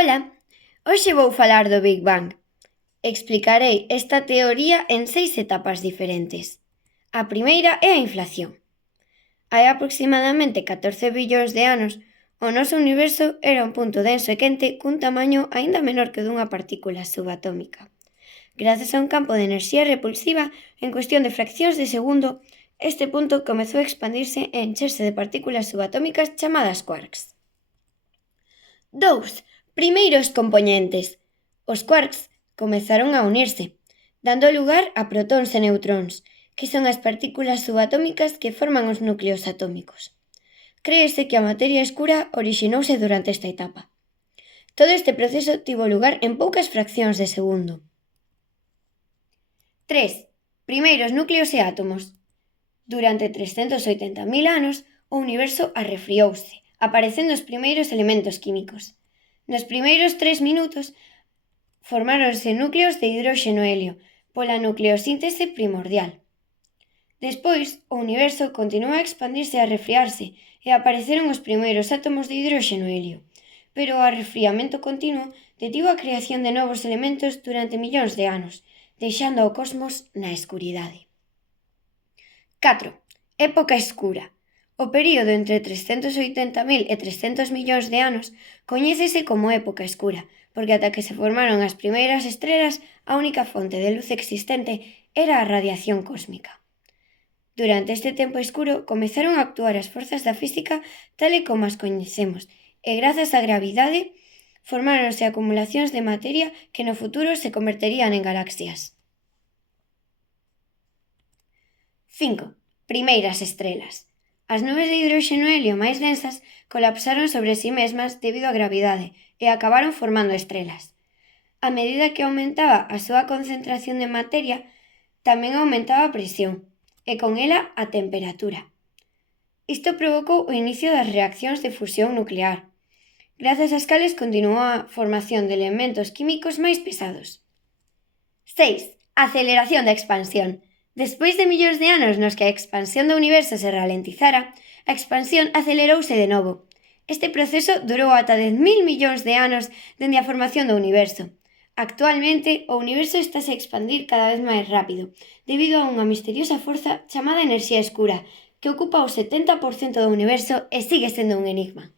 Ola, hoxe vou falar do Big Bang. Explicarei esta teoría en 6 etapas diferentes. A primeira é a inflación. Hai aproximadamente 14 billóns de anos, o noso universo era un punto denso e quente cun tamaño aínda menor que o dunha partícula subatómica. Grazas a un campo de enerxía repulsiva, en cuestión de fraccións de segundo, este punto comezou a expandirse e encherse de partículas subatómicas chamadas quarks. 2. Primeiros compoñentes. Os quarks comezaron a unirse, dando lugar a protóns e neutróns, que son as partículas subatómicas que forman os núcleos atómicos. Créese que a materia escura orixinouse durante esta etapa. Todo este proceso tivo lugar en poucas fraccións de segundo. 3. Primeiros núcleos e átomos. Durante 380.000 anos, o universo arrefriouse, aparecendo os primeiros elementos químicos. Nos primeiros 3 minutos formáronse núcleos de hidróxeno e helio pola nucleosíntese primordial. Despois, o universo continuou a expandirse e a arrefriarse e apareceron os primeiros átomos de hidróxeno e helio, pero o arrefriamento continuo detivo a creación de novos elementos durante millóns de anos, deixando ao cosmos na escuridade. 4. Época escura. O período entre 380.000 e 300 millóns de anos coñécese como época escura, porque ata que se formaron as primeiras estrelas, a única fonte de luz existente era a radiación cósmica. Durante este tempo escuro comezaron a actuar as forzas da física tal e como as coñecemos, e grazas á gravidade formáronse acumulacións de materia que no futuro se converterían en galaxias. 5. Primeiras estrelas. As nubes de hidróxeno e helio máis densas colapsaron sobre si mesmas debido á gravidade e acabaron formando estrelas. A medida que aumentaba a súa concentración de materia, tamén aumentaba a presión, e con ela a temperatura. Isto provocou o inicio das reaccións de fusión nuclear, grazas ás cales continuou a formación de elementos químicos máis pesados. 6. Aceleración da expansión. Despois de millóns de anos nos que a expansión do universo se ralentizara, a expansión acelerouse de novo. Este proceso durou ata 10.000 millóns de anos dende a formación do universo. Actualmente, o universo estáse a expandir cada vez máis rápido, debido a unha misteriosa forza chamada enerxía escura, que ocupa o 70% do universo e sigue sendo un enigma.